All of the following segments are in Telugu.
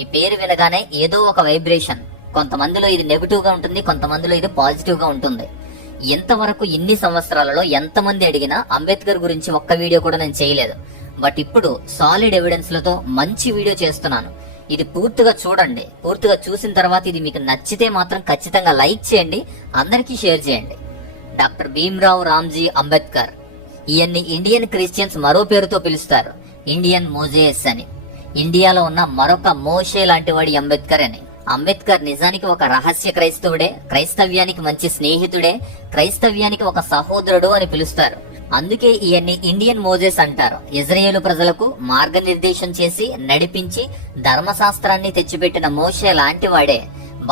ఈ పేరు వినగానే ఏదో ఒక వైబ్రేషన్, కొంతమందిలో ఇది నెగిటివ్ గా ఉంటుంది, కొంతమందిలో ఇది పాజిటివ్ గా ఉంటుంది. ఇంతవరకు ఇన్ని సంవత్సరాలలో ఎంతమంది అడిగినా అంబేద్కర్ గురించి ఒక్క వీడియో కూడా నేను చేయలేదు. బట్ ఇప్పుడు సాలిడ్ ఎవిడెన్స్ లతో మంచి వీడియో చేస్తున్నాను. ఇది పూర్తిగా చూడండి. పూర్తిగా చూసిన తర్వాత ఇది మీకు నచ్చితే మాత్రం ఖచ్చితంగా లైక్ చేయండి, అందరికీ షేర్ చేయండి. డాక్టర్ భీమ్రావ్ రామ్జీ అంబేద్కర్. ఈయన్ని ఇండియన్ క్రిస్టియన్స్ మరో పేరుతో పిలుస్తారు, ఇండియన్ మోజేస్ అని. ఇండియాలో ఉన్న మరొక మోషే లాంటి వాడి అంబేద్కర్ అని. అంబేద్కర్ నిజానికి ఒక రహస్య క్రైస్తవుడే, క్రైస్తవ్యానికి మంచి స్నేహితుడే, క్రైస్తవ్యానికి ఒక సహోదరుడు అని పిలుస్తారు. అందుకే ఈయన్ని ఇండియన్ మోజెస్ అంటారు. ఇజ్రాయేలు ప్రజలకు మార్గనిర్దేశం చేసి నడిపించి ధర్మశాస్త్రాన్ని తెచ్చిపెట్టిన మోషే లాంటి వాడే.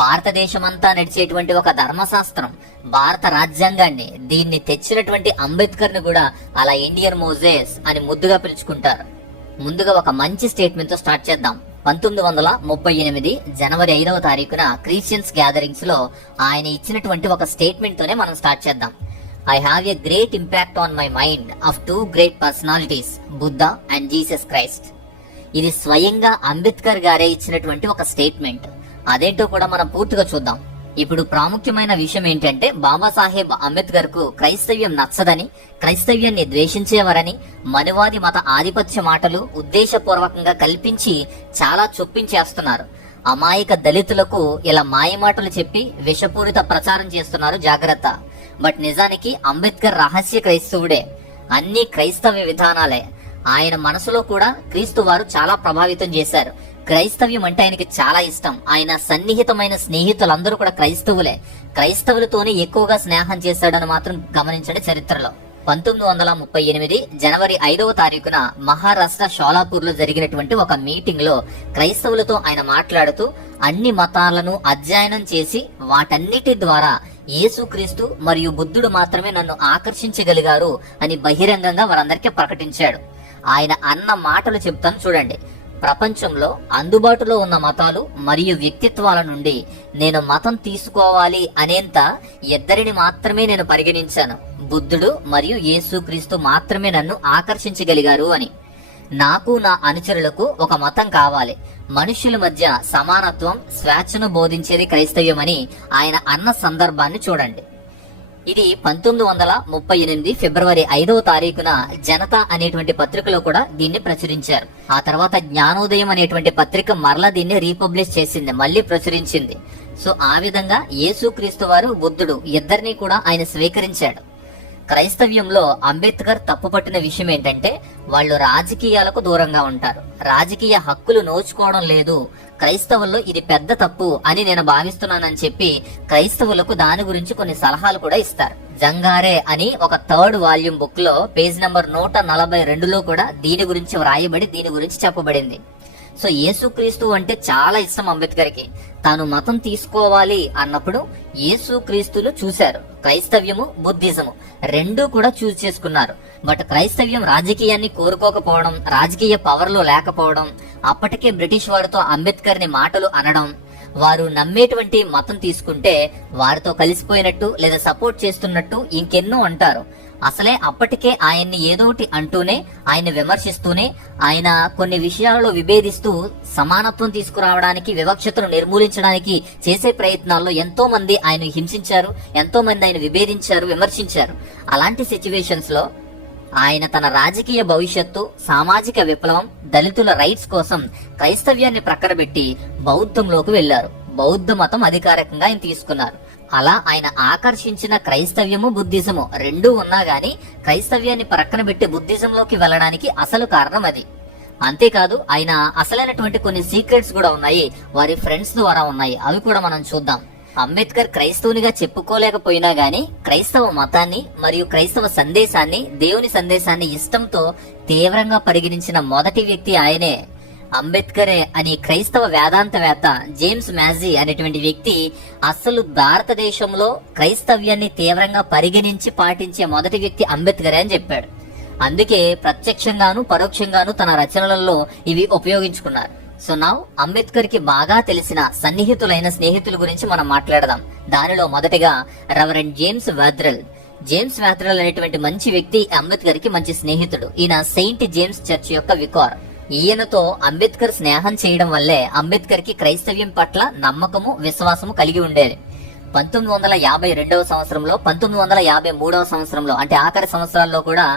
భారతదేశమంతా నడిచేటువంటి ఒక ధర్మశాస్త్రం, భారత రాజ్యాంగాన్ని, దీన్ని తెచ్చినటువంటి అంబేద్కర్ ని కూడా అలా ఇండియన్ మోజెస్ అని ముద్దుగా పిలుచుకుంటారు. ముందుగా ఒక మంచి స్టేట్మెంట్ తో స్టార్ట్ చేద్దాం. 1938 జనవరి 5వ తారీఖున క్రిస్టియన్స్ గ్యాదరింగ్స్ లో ఆయన ఇచ్చినటువంటి ఒక స్టేట్మెంట్ తోనే మనం స్టార్ట్ చేద్దాం. I have a great impact on my mind of two great personalities, Buddha and Jesus Christ. ఇది స్వయంగా అంబేద్కర్ గారే ఇచ్చినటువంటి ఒక స్టేట్మెంట్. అదేంటో కూడా మనం పూర్తిగా చూద్దాం. ఇప్పుడు ప్రాముఖ్యమైన విషయం ఏంటంటే, బాబాసాహెబ్ అంబేద్కర్ కు క్రైస్తవ్యం నచ్చదని, క్రైస్తవ్యాన్ని ద్వేషించేవారని, మనువాది మత ఆధిపత్య మాటలు ఉద్దేశపూర్వకంగా కల్పించి చాలా చొప్పించేస్తున్నారు. అమాయక దళితులకు ఇలా మాయమాటలు చెప్పి విషపూరిత ప్రచారం చేస్తున్నారు, జాగ్రత్త. బట్ నిజానికి అంబేద్కర్ రహస్య క్రైస్తవుడే, అన్ని క్రైస్తవ విధానాలే. ఆయన మనసులో కూడా క్రీస్తు వారు చాలా ప్రభావితం చేశారు. క్రైస్తవ్యం అంటే ఆయనకి చాలా ఇష్టం. ఆయన సన్నిహితమైన స్నేహితులందరూ కూడా క్రైస్తవులే. క్రైస్తవులతోనే ఎక్కువగా స్నేహం చేశాడని మాత్రం గమనించండి చరిత్రలో. 1938 జనవరి 5వ తారీఖున మహారాష్ట్ర షోలాపూర్ లో జరిగినటువంటి ఒక మీటింగ్ లో క్రైస్తవులతో ఆయన మాట్లాడుతూ అన్ని మతాలను అధ్యయనం చేసి వాటన్నిటి ద్వారా యేసుక్రీస్తు మరియు బుద్ధుడు మాత్రమే నన్ను ఆకర్షించగలిగారు అని బహిరంగంగా వారందరికీ ప్రకటించాడు. ఆయన అన్న మాటలు చెప్తాను చూడండి. ప్రపంచంలో అందుబాటులో ఉన్న మతాలు మరియు వ్యక్తిత్వాల నుండి నేను మతం తీసుకోవాలి అనేంత ఇద్దరిని మాత్రమే నేను పరిగణించాను, బుద్ధుడు మరియు యేసుక్రీస్తు మాత్రమే నన్ను ఆకర్షించగలిగారు అని. నాకు నా అనుచరులకు ఒక మతం కావాలి, మనుషుల మధ్య సమానత్వం, స్వేచ్ఛను బోధించేది క్రైస్తవ్యం అని ఆయన అన్న సందర్భాన్ని చూడండి. ఇది 1938 ఫిబ్రవరి 5వ తారీఖున జనతా అనేటువంటి పత్రికలో కూడా దీన్ని ప్రచురించారు. ఆ తర్వాత జ్ఞానోదయం అనేటువంటి పత్రిక మరలా దీన్ని రీపబ్లిష్ చేసింది, మళ్ళీ ప్రచురించింది. సో ఆ విధంగా యేసుక్రీస్తు వారు, బుద్ధుడు ఇద్దరిని కూడా ఆయన స్వీకరించాడు. క్రైస్తవ్యంలో అంబేద్కర్ తప్పుపట్టిన విషయం ఏంటంటే, వాళ్ళు రాజకీయాలకు దూరంగా ఉంటారు, రాజకీయ హక్కులు నోచుకోవడం లేదు, క్రైస్తవుల్లో ఇది పెద్ద తప్పు అని నేను భావిస్తున్నానని చెప్పి క్రైస్తవులకు దాని గురించి కొన్ని సలహాలు కూడా ఇస్తారు. జంగారే అని ఒక 3rd వాల్యూమ్ బుక్ లో పేజ్ నెంబర్ 142లో కూడా దీని గురించి వ్రాయబడి దీని గురించి చెప్పబడింది. సో యేసుక్రీస్తు అంటే చాలా ఇష్టం అంబేద్కర్ కి. తాను మతం తీసుకోవాలి అన్నప్పుడు యేసుక్రీస్తులు చూశారు. క్రైస్తవ్యము, బుద్ధిజము రెండూ కూడా చూస్ చేసుకున్నారు. బట్ క్రైస్తవ్యం రాజకీయాన్ని కోరుకోకపోవడం, రాజకీయ పవర్ లో లేకపోవడం, అప్పటికే బ్రిటిష్ వారితో అంబేద్కర్ ని మాటలు అనడం, వారు నమ్మేటువంటి మతం తీసుకుంటే వారితో కలిసిపోయినట్టు లేదా సపోర్ట్ చేస్తున్నట్టు ఇంకెన్నో అంటారు. అసలే అప్పటికే ఆయన్ని ఏదోటి అంటూనే, ఆయన విమర్శిస్తూనే, ఆయన కొన్ని విషయాలలో విభేదిస్తూ సమానత్వం తీసుకురావడానికి, వివక్షతను నిర్మూలించడానికి చేసే ప్రయత్నాల్లో ఎంతో మంది ఆయన హింసించారు, ఎంతో మంది ఆయన విభేదించారు, విమర్శించారు. అలాంటి సిచ్యువేషన్స్ లో ఆయన తన రాజకీయ భవిష్యత్తు, సామాజిక విప్లవం, దళితుల రైట్స్ కోసం క్రైస్తవ్యాన్ని ప్రక్కన పెట్టి బౌద్ధంలోకి వెళ్లారు. బౌద్ధ మతం అధికారికంగా ఆయన తీసుకున్నారు. అలా ఆయన ఆకర్షించిన క్రైస్తవ్యము, బుద్ధిజము రెండూ ఉన్నా గానీ క్రైస్తవ్యాన్ని ప్రక్కన పెట్టి బుద్ధిజంలోకి వెళ్ళడానికి అసలు కారణం అది. అంతేకాదు ఆయన అసలైనటువంటి కొన్ని సీక్రెట్స్ కూడా ఉన్నాయి, వారి ఫ్రెండ్స్ ద్వారా ఉన్నాయి. అవి కూడా మనం చూద్దాం. అంబేద్కర్ క్రైస్తవునిగా చెప్పుకోలేకపోయినా గానీ క్రైస్తవ మతాన్ని మరియు క్రైస్తవ సందేశాన్ని, దేవుని సందేశాన్ని ఇష్టంతో తీవ్రంగా పరిగణించిన మొదటి వ్యక్తి ఆయనే. అంబేద్కరే అని క్రైస్తవ వేదాంతవేత్త జేమ్స్ మ్యాజీ అనేటువంటి వ్యక్తి అసలు భారతదేశంలో క్రైస్తవ్యాన్ని తీవ్రంగా పరిగణించి పాటించే మొదటి వ్యక్తి అంబేద్కరే అని చెప్పాడు. అందుకే ప్రత్యక్షంగాను పరోక్షంగాను తన రచనలలో ఇవి ఉపయోగించుకున్నారు. సో నౌ అంబేద్కర్ కి బాగా తెలిసిన సన్నిహితులైన స్నేహితుల గురించి మనం మాట్లాడదాం. దానిలో మొదటిగా రెవరెండ్ జేమ్స్ వాథ్రెల్. జేమ్స్ వాథ్రెల్ అనేటువంటి మంచి వ్యక్తి అంబేద్కర్ కి మంచి స్నేహితుడు. ఈయన సెయింట్ జేమ్స్ చర్చ్ యొక్క వికార్. ఈయనతో అంబేద్కర్ స్నేహం చేయడం వల్లే అంబేద్కర్ కి క్రైస్తవ్యం పట్ల నమ్మకము విశ్వాసము కలిగి ఉండేది. 1952వ సంవత్సరంలో, 1953వ సంవత్సరంలో అంటే ఆఖరి సంవత్సరాల్లో కూడా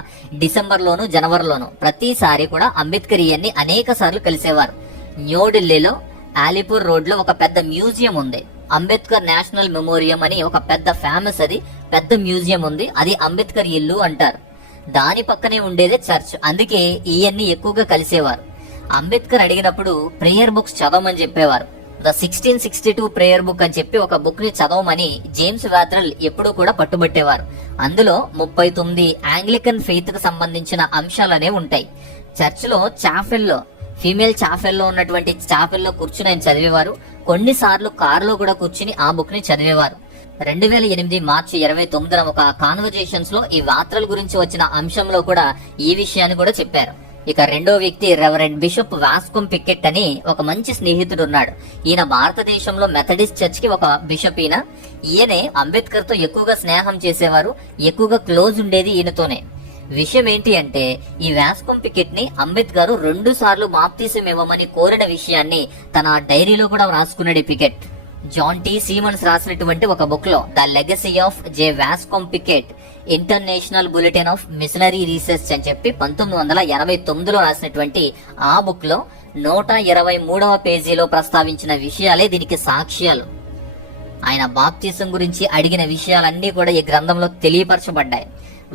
డిసెంబర్లోను జనవరిలోను ప్రతిసారి కూడా అంబేద్కర్ ఈయన్ని అనేక సార్లు కలిసేవారు. న్యూఢిల్లీలో ఆలిపూర్ రోడ్ లో ఒక పెద్ద మ్యూజియం ఉంది. అంబేద్కర్ నేషనల్ మెమోరియం అని ఒక పెద్ద ఫేమస్ అది పెద్ద మ్యూజియం ఉంది. అది అంబేద్కర్ ఇల్లు అంటారు. దాని పక్కనే ఉండేదే చర్చ్. అందుకే ఈయన్ని ఎక్కువగా కలిసేవారు. అంబేద్కర్ అడిగినప్పుడు ప్రేయర్ బుక్స్ చదవమని చెప్పేవారు. ద 1662 ప్రేయర్ బుక్ అని చెప్పి ఒక బుక్ ని చదవమని జేమ్స్ వాథ్రల్ ఎప్పుడూ కూడా పట్టుబట్టేవారు. అందులో 39 ఆంగ్లికన్ ఫెయిత్ కు సంబంధించిన అంశాలనే ఉంటాయి. చర్చ్ లో చాఫెల్లో, ఫీమేల్ చాఫెల్లో ఉన్నటువంటి చాఫెల్లో కూర్చుని ఆయన చదివేవారు. కొన్నిసార్లు కారులో కూడా కూర్చుని ఆ బుక్ ని చదివేవారు. 2008 మార్చి 29న ఒక కాన్వర్జేషన్స్ లో ఈ వాత్రల గురించి వచ్చిన అంశంలో కూడా ఈ విషయాన్ని కూడా చెప్పారు. ఇక రెండో వ్యక్తి రెవరెండ్ బిషప్ వాస్కోమ్ పికెట్ అని ఒక మంచి స్నేహితుడు ఉన్నాడు. ఈయన భారతదేశంలో మెథడిస్ట్ చర్చ్ కి ఒక బిషప్. ఈయనే అంబేద్కర్ తో ఎక్కువగా స్నేహం చేసేవారు, ఎక్కువగా క్లోజ్ ఉండేది ఈయనతోనే. విషయం ఏంటి అంటే ఈ వాస్కోమ్ పికెట్ ని అంబేద్కర్ 2 సార్లు బాప్తిసం ఇవ్వమని కోరిన విషయాన్ని తన డైరీలో కూడా రాసుకున్నాడు. పికెట్ జాన్ టి సీమన్స్ రాసినటువంటి ఒక బుక్ లో the legacy of J Waskom Pickett international bulletin of missionary research అని చెప్పి 1989లో రాసినటువంటి ఆ బుక్ లో 123వ పేజీలో ప్రస్తావించిన విషయాలే దీనికి సాక్ష్యాలు. ఆయన బాప్తిసం గురించి అడిగిన విషయాలన్నీ కూడా ఈ గ్రంథంలో తెలియపరచబడ్డాయి.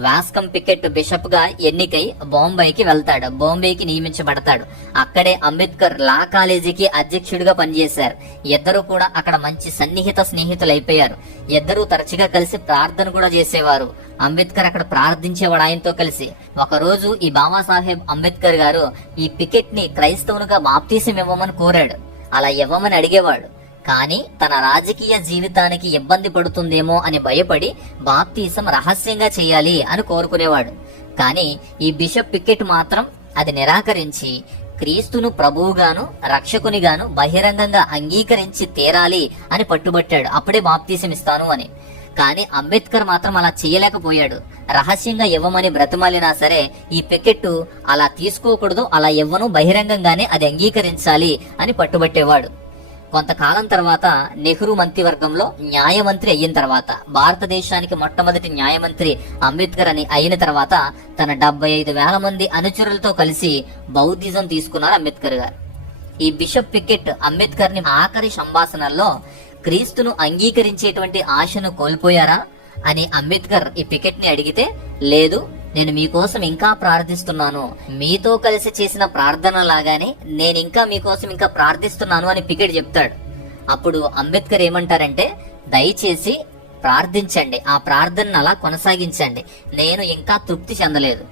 వాస్కమ్ పికెట్ బిషప్ గా ఎన్నికై బాంబేకి వెళ్తాడు. బాంబేకి నియమించబడతాడు. అక్కడే అంబేద్కర్ లా కాలేజీకి అధ్యక్షుడిగా పనిచేశారు. ఇద్దరు కూడా అక్కడ మంచి సన్నిహిత స్నేహితులు అయిపోయారు. ఇద్దరు తరచుగా కలిసి ప్రార్థన కూడా చేసేవారు. అంబేద్కర్ అక్కడ ప్రార్థించేవాడు ఆయనతో కలిసి. ఒక రోజు ఈ బాబాసాహెబ్ అంబేద్కర్ గారు ఈ పికెట్ ని క్రైస్తవునిగా బాప్తీసం ఇవ్వమని కోరాడు. అలా ఇవ్వమని అడిగేవాడు. కానీ తన రాజకీయ జీవితానికి ఇబ్బంది పడుతుందేమో అని భయపడి బాప్తీసం రహస్యంగా చేయాలి అని కోరుకునేవాడు. కానీ ఈ బిషప్ పికెట్ మాత్రం అది నిరాకరించి క్రీస్తును ప్రభువుగాను రక్షకునిగాను బహిరంగంగా అంగీకరించి తీరాలి అని పట్టుబట్టాడు. అప్పుడే బాప్తీసం ఇస్తాను అని. కానీ అంబేద్కర్ మాత్రం అలా చేయలేకపోయాడు. రహస్యంగా ఇవ్వమని బ్రతిమాలినా సరే ఈ పికెట్ అలా తీసుకోకూడదు, అలా ఇవ్వను, బహిరంగంగానే అది అంగీకరించాలి అని పట్టుబట్టేవాడు. కొంతకాలం తర్వాత నెహ్రూ మంత్రివర్గంలో న్యాయమంత్రి అయిన తర్వాత, భారతదేశానికి మొట్టమొదటి న్యాయమంత్రి అంబేద్కర్ అని అయిన తర్వాత తన 75,000 మంది అనుచరులతో కలిసి బౌద్ధిజం తీసుకున్నారు అంబేద్కర్ గారు. ఈ బిషప్ పికెట్ అంబేద్కర్ ని ఆఖరి సంభాషణల్లో క్రీస్తును అంగీకరించేటువంటి ఆశను కోల్పోయారా అని అంబేద్కర్ ఈ పికెట్ ని అడిగితే, లేదు, నేను మీకోసం ఇంకా ప్రార్థిస్తున్నాను, మీతో కలిసి చేసిన ప్రార్థన లాగానే నేను ఇంకా మీకోసం ఇంకా ప్రార్థిస్తున్నాను అని పికెట్ చెప్తాడు. అప్పుడు అంబేద్కర్ ఏమంటారంటే, దయచేసి ప్రార్థించండి, ఆ ప్రార్థనను అలా కొనసాగించండి, నేను ఇంకా తృప్తి చెందలేదు,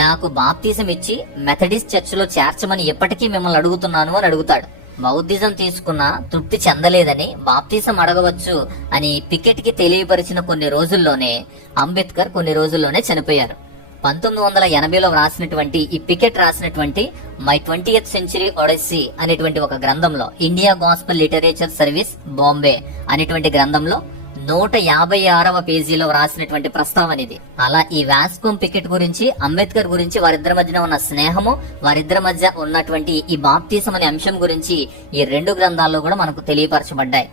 నాకు బాప్తిజం ఇచ్చి మెథడిస్ట్ చర్చ్ లో చేర్చమని ఎప్పటికీ మిమ్మల్ని అడుగుతున్నాను అని అడుగుతాడు. బౌద్ధిజం తీసుకున్న తృప్తి చెందలేదని బాప్తిజం అడగవచ్చు అని పికెట్ కి తెలియపరిచిన కొన్ని రోజుల్లోనే అంబేద్కర్ కొన్ని రోజుల్లోనే చనిపోయారు. 1980లో రాసినటువంటి ఈ పికెట్ రాసినటువంటి మై 20th సెంచరీ ఒడిస్సీ అనేటువంటి ఒక గ్రంథంలో, India gospel literature service Bombay అనేటువంటి గ్రంథంలో 156వ పేజీలో రాసినటువంటి ప్రస్తావన ఇది. అలా ఈ వాస్కోమ్ పికెట్ గురించి, అంబేద్కర్ గురించి, వారిద్దరి మధ్యన ఉన్న స్నేహము, వారిద్దరి మధ్య ఉన్నటువంటి ఈ బాప్తిసం అనే అంశం గురించి ఈ 2 గ్రంథాల్లో కూడా మనకు తెలియపరచబడ్డాయి.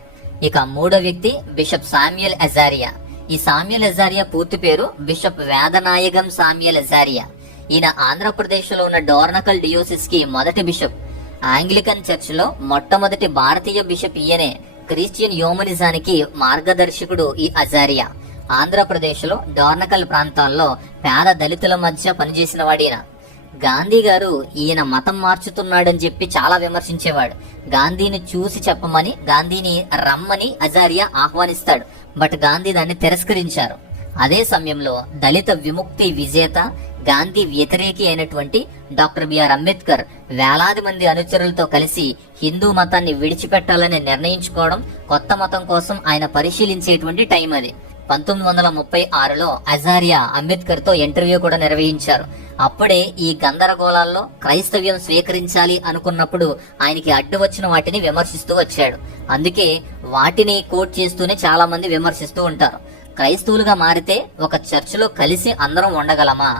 ఇక మూడో వ్యక్తి బిషప్ సామ్యుయల్ అజారియా. ఈ సామ్యుయల్ అజారియా పూర్తి పేరు బిషప్ వేదనాయగం సామ్యుయల్ అజారియా. ఈయన ఆంధ్రప్రదేశ్ లో ఉన్న డోర్నకల్ డియోసిస్ కి మొదటి బిషప్. ఆంగ్లికన్ చర్చ్ లో మొట్టమొదటి భారతీయ బిషప్ ఈయనే. క్రిస్టియన్ హ్యూమనిజానికి మార్గదర్శకుడు ఈ అజారియా. ఆంధ్రప్రదేశ్ లో డోర్నకల్ ప్రాంతాల్లో పేద దళితుల మధ్య పనిచేసిన వాడిన. గాంధీ గారు ఈయన మతం మార్చుతున్నాడని చెప్పి చాలా విమర్శించేవాడు. గాంధీని చూసి చెప్పమని, గాంధీని రమ్మని అజారియా ఆహ్వానిస్తాడు. బట్ గాంధీ దాన్ని తిరస్కరించారు. అదే సమయంలో దళిత విముక్తి విజేత, గాంధీ వ్యతిరేకి అయినటువంటి డాక్టర్ బిఆర్ అంబేద్కర్ వేలాది మంది అనుచరులతో కలిసి హిందూ మతాన్ని విడిచిపెట్టాలని నిర్ణయించుకోవడం, కొత్త మతం కోసం ఆయన పరిశీలించేటువంటి టైం అది. 1936లో అజారియా అంబేద్కర్ తో ఇంటర్వ్యూ కూడా నిర్వహించారు. అప్పుడే ఈ గందరగోళాల్లో క్రైస్తవ్యం స్వీకరించాలి అనుకున్నప్పుడు ఆయనకి అడ్డు వచ్చిన వాటిని విమర్శిస్తూ వచ్చాడు. అందుకే వాటిని కోట్ చేస్తూనే చాలా మంది విమర్శిస్తూ ఉంటారు. క్రైస్తవులుగా మారితే ఒక చర్చిలో కలిసి అందరం ఉండగలమా?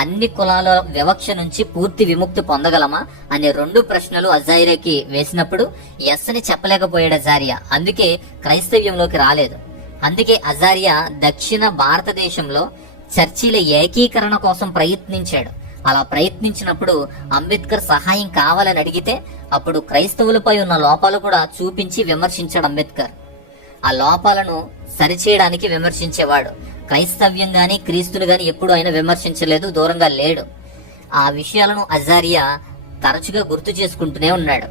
అన్ని కులాల వివక్ష నుంచి పూర్తి విముక్తి పొందగలమా అనే 2 ప్రశ్నలు అజారియాకి వేసినప్పుడు ఎస్ అని చెప్పలేకపోయాడు అజారియా. అందుకే క్రైస్తవ్యంలోకి రాలేదు. అందుకే అజారియా దక్షిణ భారతదేశంలో చర్చిల ఏకీకరణ కోసం ప్రయత్నించాడు. అలా ప్రయత్నించినప్పుడు అంబేద్కర్ సహాయం కావాలని అడిగితే అప్పుడు క్రైస్తవులపై ఉన్న లోపాలు కూడా చూపించి విమర్శించాడు అంబేద్కర్. ఆ లోపాలను సరిచేయడానికి విమర్శించేవాడు. క్రైస్తవ్యం గాని క్రీస్తుని గాని ఎప్పుడు ఆయన విమర్శించలేదు, దూరంగా లేడు. ఆ విషయాలను అజారియా తరచుగా గుర్తు చేసుకుంటూనే ఉన్నాడు.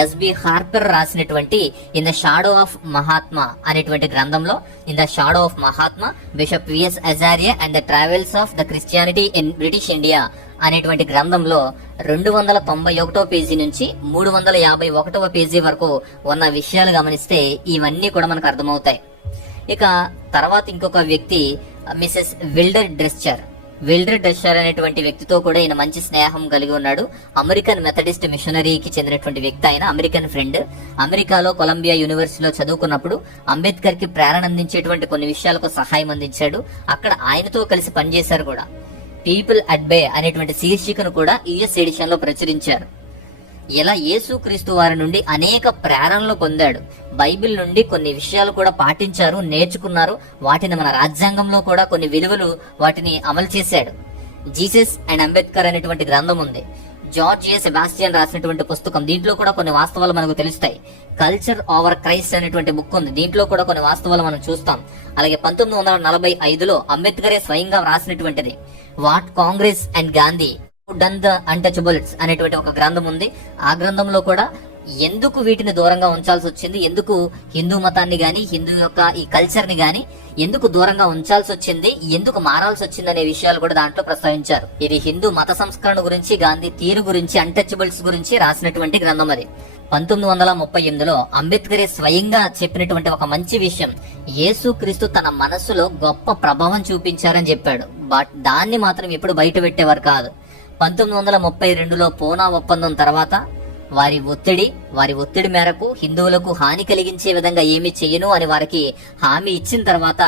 ఎస్బి హార్పర్ రాసినటువంటి in the shadow of Mahatma అనేటువంటి గ్రంథంలో, in the shadow of Mahatma bishop VS Azariah and the travels of the Christianity in British India అనేటువంటి గ్రంథంలో 291వ పేజీ నుంచి 351వ పేజీ వరకు ఉన్న విషయాలు గమనిస్తే ఇవన్నీ కూడా మనకు అర్థమవుతాయి. ఇక తర్వాత ఇంకొక వ్యక్తి మిసెస్ విల్డర్ డ్రెస్చర్ అనేటువంటి వ్యక్తితో కూడా ఈయన మంచి స్నేహం కలిగి ఉన్నాడు. అమెరికన్ మెథడిస్ట్ మిషనరీకి చెందినటువంటి వ్యక్తి. ఆయన అమెరికన్ ఫ్రెండ్. అమెరికాలో కొలంబియా యూనివర్సిటీలో చదువుకున్నప్పుడు అంబేద్కర్ కి ప్రేరణ అందించేటువంటి కొన్ని విషయాలకు సహాయం అందించాడు. అక్కడ ఆయనతో కలిసి పనిచేశారు కూడా. పీపుల్ అట్ బే అనేటువంటి శీర్షికను కూడా యుఎస్ ఎడిషన్ లో ప్రచురించారు. ఇలా యేసుక్రీస్తు వారి నుండి అనేక ప్రేరణలు పొందాడు. బైబిల్ నుండి కొన్ని విషయాలు కూడా పాటించారు, నేర్చుకున్నారు. వాటిని మన రాజ్యాంగంలో కూడా కొన్ని విలువలు వాటిని అమలు చేశాడు. జీసస్ అండ్ అంబేద్కర్ అనేటువంటి గ్రంథం ఉంది. జార్జ్ ఏ సెబాస్టియన్ రాసినటువంటి పుస్తకం, దీంట్లో కూడా కొన్ని వాస్తవాలు మనకు తెలుస్తాయి. కల్చర్ ఓవర్ క్రైస్ట్ అనేటువంటి బుక్ ఉంది, దీంట్లో కూడా కొన్ని వాస్తవాలు మనం చూస్తాం. అలాగే 1945లో అంబేద్కరే స్వయంగా రాసినటువంటిది what Congress and Gandhi done the untouchables అనేటువంటి ఒక గ్రంథం ఉంది. ఆ గ్రంథంలో కూడా ఎందుకు వీటిని దూరంగా ఉంచాల్సి వచ్చింది, ఎందుకు హిందూ మతాన్ని గాని హిందూ యొక్క ఈ కల్చర్ ని గాని ఎందుకు దూరంగా ఉంచాల్సి వచ్చింది, ఎందుకు మారాల్సి వచ్చింది అనే విషయాలు కూడా దాంట్లో ప్రస్తావించారు. ఇది హిందూ మత సంస్కరణ గురించి, గాంధీ తీరు గురించి, అన్టచబుల్స్ గురించి రాసినటువంటి గ్రంథం అది. 1938లో అంబేద్కరే స్వయంగా చెప్పినటువంటి ఒక మంచి విషయం, యేసుక్రీస్తు తన మనస్సులో గొప్ప ప్రభావం చూపించారని చెప్పాడు. బట్ దాన్ని మాత్రం ఎప్పుడు బయట పెట్టేవారు కాదు. 1932లో పూనా ఒప్పందం తర్వాత వారి ఒత్తిడి మేరకు హిందువులకు హాని కలిగించే విధంగా ఏమీ చెయ్యను అని వారికి హామీ ఇచ్చిన తర్వాత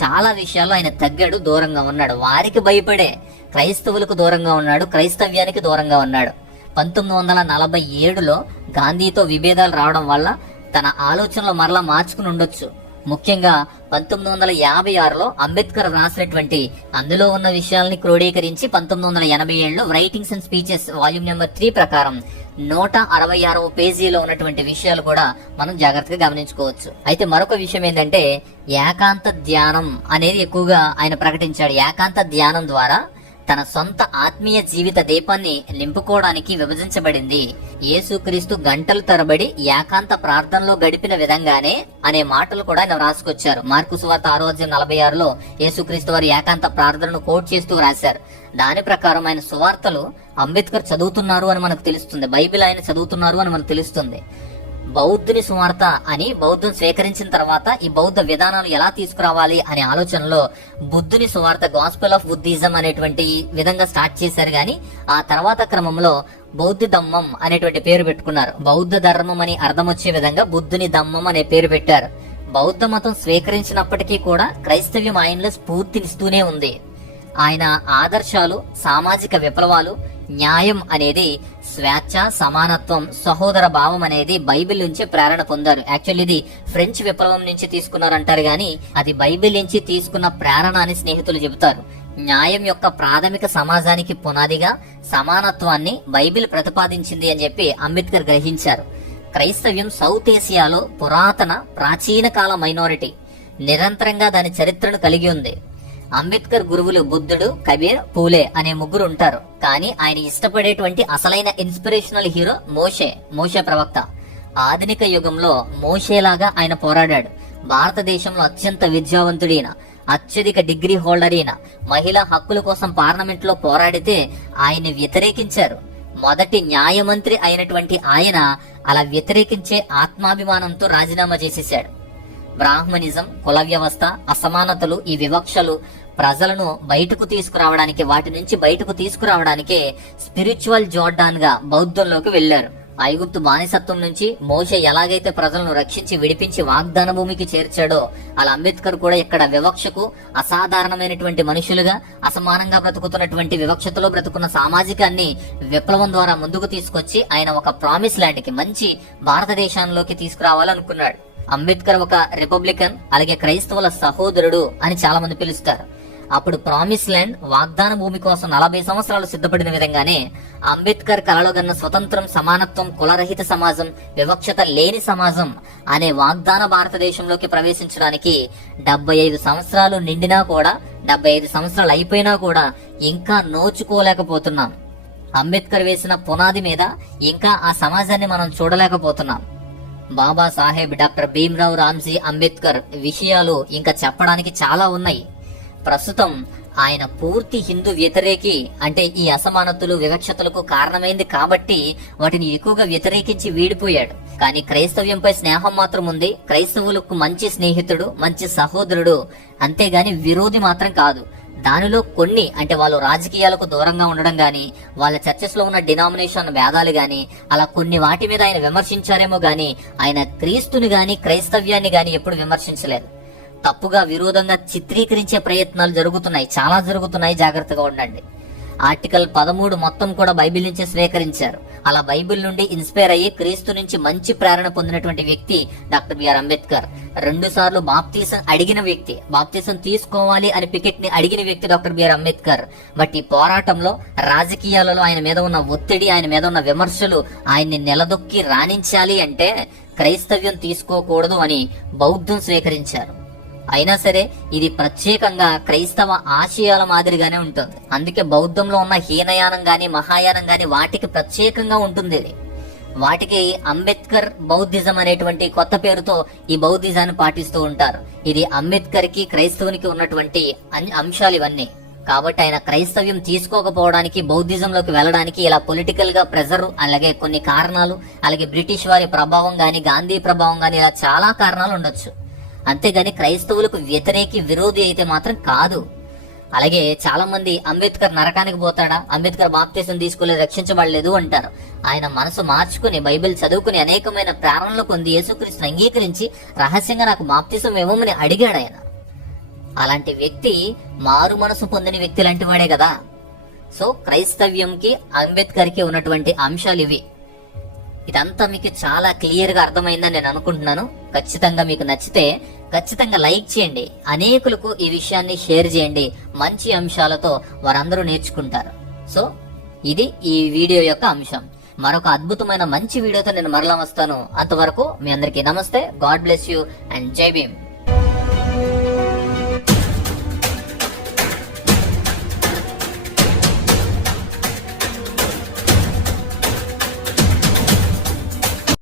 చాలా విషయాల్లో ఆయన తగ్గాడు, దూరంగా ఉన్నాడు. వారికి భయపడే క్రైస్తవులకు దూరంగా ఉన్నాడు, క్రైస్తవ్యానికి దూరంగా ఉన్నాడు. 1947లో గాంధీతో విభేదాలు రావడం వల్ల తన ఆలోచనలు మరలా మార్చుకుని ఉండొచ్చు. ముఖ్యంగా 1956లో అంబేద్కర్ రాసినటువంటి అందులో ఉన్న విషయాల్ని క్రోడీకరించి 1987లో writings and speeches volume number 3 ప్రకారం 166వ పేజీలో ఉన్నటువంటి విషయాలు కూడా మనం జాగ్రత్తగా గమనించుకోవచ్చు. అయితే మరొక విషయం ఏంటంటే ఏకాంత ధ్యానం అనేది ఎక్కువగా ఆయన ప్రకటించాడు. ఏకాంత ధ్యానం ద్వారా తన సొంత ఆత్మీయ జీవిత దీపాన్ని నింపుకోవడానికి విభజించబడింది. యేసుక్రీస్తు గంటలు తరబడి ఏకాంత ప్రార్థనలో గడిపిన విధంగానే అనే మాటలు కూడా ఆయన రాసుకొచ్చారు. మార్కు సువార్త 6:46లో యేసుక్రీస్తు వారు ఏకాంత ప్రార్థనను కోట్ చేస్తూ రాశారు. దాని ప్రకారం ఆయన సువార్తలు అంబేద్కర్ చదువుతున్నారు అని మనకు తెలుస్తుంది, బైబిల్ ఆయన చదువుతున్నారు అని మనకు తెలుస్తుంది. బౌద్ధుని సువార్త అని బౌద్ధం స్వీకరించిన తర్వాత ఈ బౌద్ధ విధానాలు ఎలా తీసుకురావాలి అనే ఆలోచనలో బుద్ధుని సువార్త గాస్పెల్ ఆఫ్ బుద్ధిజం అనేటువంటి విధంగా స్టార్ట్ చేశారు. గాని ఆ తర్వాత క్రమంలో బౌద్ధ ధమ్మం అనేటువంటి పేరు పెట్టుకున్నారు. బౌద్ధ ధర్మం అని అర్థం వచ్చే విధంగా బుద్ధుని ధమ్మం అనే పేరు పెట్టారు. బౌద్ధ మతం స్వీకరించినప్పటికీ కూడా క్రైస్తవ్యం ఆయనలో స్ఫూర్తినిస్తూనే ఉంది. ఆయన ఆదర్శాలు, సామాజిక విప్లవాలు, న్యాయం అనేది, స్వేచ్ఛ, సమానత్వం, సహోదర భావం అనేది బైబిల్ నుంచి ప్రేరణ పొందారు. యాక్చువల్లీ ఇది ఫ్రెంచ్ విప్లవం నుంచి తీసుకున్నారంటారు గాని అది బైబిల్ నుంచి తీసుకున్న ప్రేరణ అని స్నేహితులు చెబుతారు. న్యాయం యొక్క ప్రాథమిక సమాజానికి పునాదిగా సమానత్వాన్ని బైబిల్ ప్రతిపాదించింది అని చెప్పి అంబేద్కర్ గ్రహించారు. క్రైస్తవ్యం సౌత్ ఏసియాలో పురాతన ప్రాచీన కాల మైనారిటీ. నిరంతరంగా దాని చరిత్రను కలిగి ఉంది. అంబేద్కర్ గురువులు బుద్ధుడు, కబీర్, పూలే అనే 3 ఉంటారు. కానీ ఆయన ఇష్టపడేటువంటి అసలైన ఇన్స్పిరేషనల్ హీరో మోషే ప్రవక్త. ఆధునిక యుగంలో మోషేలాగా ఆయన పోరాడాడు. భారతదేశంలో అత్యంత విద్యావంతుడైన, అత్యధిక డిగ్రీ హోల్డర్ అయిన, మహిళా హక్కుల కోసం పార్లమెంట్ లో పోరాడితే ఆయన్ని వ్యతిరేకించారు. మొదటి న్యాయమంత్రి అయినటువంటి ఆయన అలా వ్యతిరేకించే ఆత్మాభిమానంతో రాజీనామా చేసేశాడు. బ్రాహ్మణిజం, కుల వ్యవస్థ, అసమానతలు, ఈ వివక్షలు ప్రజలను బయటకు తీసుకురావడానికి, వాటి నుంచి బయటకు తీసుకురావడానికే స్పిరిచువల్ జోర్డాన్ గా బౌద్ధంలోకి వెళ్లారు. ఐగుప్తు బానిసత్వం నుంచి మోషే ఎలాగైతే ప్రజలను రక్షించి విడిపించి వాగ్దాన భూమికి చేర్చాడో అలా అంబేద్కర్ కూడా ఇక్కడ వివక్షకు, అసాధారణమైనటువంటి మనుషులుగా అసమానంగా బ్రతుకుతున్నటువంటి వివక్షతలో బ్రతుకున్న సామాజికాన్ని విప్లవం ద్వారా ముందుకు తీసుకొచ్చి ఆయన ఒక ప్రామిస్ ల్యాండ్ కి, మంచి భారతదేశంలోకి తీసుకురావాలనుకున్నాడు. అంబేద్కర్ ఒక రిపబ్లికన్, అలాగే క్రైస్తవుల సహోదరుడు అని చాలా మంది పిలుస్తారు. అప్పుడు ప్రామిస్ ల్యాండ్, వాగ్దాన భూమి కోసం 40 సంవత్సరాలు సిద్ధపడిన విధంగానే అంబేద్కర్ కలలుగన్న స్వతంత్రం, సమానత్వం, కులరహిత సమాజం, వివక్షత లేని సమాజం అనే వాగ్దాన భారతదేశంలోకి ప్రవేశించడానికి 75 సంవత్సరాలు నిండినా కూడా, 75 సంవత్సరాలు అయిపోయినా కూడా ఇంకా నోచుకోలేకపోతున్నాం. అంబేద్కర్ వేసిన పునాది మీద ఇంకా ఆ సమాజాన్ని మనం చూడలేకపోతున్నాం. బాబా సాహెబ్ డాక్టర్ భీమ్రావ్ రామ్జీ అంబేద్కర్ విషయాలు ఇంకా చెప్పడానికి చాలా ఉన్నాయి. ప్రస్తుతం ఆయన పూర్తి హిందూ వ్యతిరేకి, అంటే ఈ అసమానతలు, వివక్షతలకు కారణమైంది కాబట్టి వాటిని ఎక్కువగా వ్యతిరేకించి వీడిపోయాడు. కానీ క్రైస్తవ్యంపై స్నేహం మాత్రం ఉంది. క్రైస్తవులకు మంచి స్నేహితుడు, మంచి సహోదరుడు, అంతేగాని విరోధి మాత్రం కాదు. దానిలో కొన్ని, అంటే వాళ్ళు రాజకీయాలకు దూరంగా ఉండడం గాని, వాళ్ళ చర్చెస్ లో ఉన్న డినామినేషన్ భేదాలు గాని, అలా కొన్ని వాటి మీద ఆయన విమర్శించారేమో గాని ఆయన క్రీస్తుని గాని క్రైస్తవ్యాన్ని గాని ఎప్పుడు విమర్శించలేదు. తప్పుగా, విరోధంగా చిత్రీకరించే ప్రయత్నాలు జరుగుతున్నాయి, చాలా జరుగుతున్నాయి, జాగ్రత్తగా ఉండండి. ఆర్టికల్ 13 మొత్తం కూడా బైబిల్ నుంచి స్వీకరించారు. అలా బైబిల్ నుండి ఇన్స్పైర్ అయ్యి క్రీస్తు నుంచి మంచి ప్రేరణ పొందినటువంటి వ్యక్తి డాక్టర్ బిఆర్ అంబేద్కర్. 2 సార్లు బాప్తీసం అడిగిన వ్యక్తి, బాప్తీసం తీసుకోవాలి అని పికెట్ ని అడిగిన వ్యక్తి డాక్టర్ బిఆర్ అంబేద్కర్. బట్ ఈ పోరాటంలో, రాజకీయాలలో ఆయన మీద ఉన్న ఒత్తిడి, ఆయన మీద ఉన్న విమర్శలు ఆయన్ని నిలదొక్కి రాణించాలి అంటే క్రైస్తవ్యం తీసుకోకూడదు అని బౌద్ధం స్వీకరించారు. అయినా సరే ఇది ప్రత్యేకంగా క్రైస్తవ ఆశయాల మాదిరిగానే ఉంటుంది. అందుకే బౌద్ధంలో ఉన్న హీనయానం గాని, మహాయానం గాని వాటికి ప్రత్యేకంగా ఉంటుంది. వాటికి అంబేద్కర్ బౌద్ధిజం అనేటువంటి కొత్త పేరుతో ఈ బౌద్ధిజాన్ని పాటిస్తూ ఉంటారు. ఇది అంబేద్కర్ కి, క్రైస్తవునికి ఉన్నటువంటి అంశాలు ఇవన్నీ. కాబట్టి ఆయన క్రైస్తవ్యం తీసుకోకపోవడానికి, బౌద్ధిజంలోకి వెళ్ళడానికి ఇలా పొలిటికల్ గా ప్రెజర్, అలాగే కొన్ని కారణాలు, అలాగే బ్రిటిష్ వారి ప్రభావం గాని, గాంధీ ప్రభావం గాని, ఇలా చాలా కారణాలు ఉండొచ్చు. అంతేగాని క్రైస్తవులకు వ్యతిరేకి, విరోధి అయితే మాత్రం కాదు. అలాగే చాలా మంది అంబేద్కర్ నరకానికి పోతాడా, అంబేద్కర్ బాప్తీసం తీసుకోలేదు, రక్షించబడలేదు అంటారు. ఆయన మనసు మార్చుకుని, బైబిల్ చదువుకుని, అనేకమైన ప్రేరణలు పొంది, యేసుక్రీస్తుని అంగీకరించి రహస్యంగా నాకు బాప్తీసం ఇవ్వమని అడిగాడు ఆయన. అలాంటి వ్యక్తి మారు మనసు పొందిన వ్యక్తి లాంటి వాడే కదా. సో క్రైస్తవ్యంకి, అంబేద్కర్ కి ఉన్నటువంటి అంశాలు ఇవి. ఇదంతా మీకు చాలా క్లియర్ గా అర్థమైందని నేను అనుకుంటున్నాను. ఖచ్చితంగా మీకు నచ్చితే ఖచ్చితంగా లైక్ చేయండి, అనేకులకు ఈ విషయాన్ని షేర్ చేయండి. మంచి అంశాలతో వారందరూ నేర్చుకుంటారు. సో ఇది ఈ వీడియో యొక్క అంశం. మరొక అద్భుతమైన మంచి వీడియోతో నేను మరలా వస్తాను. అంతవరకు మీ అందరికీ నమస్తే, గాడ్ బ్లెస్ యూ అండ్ జై భీమ్.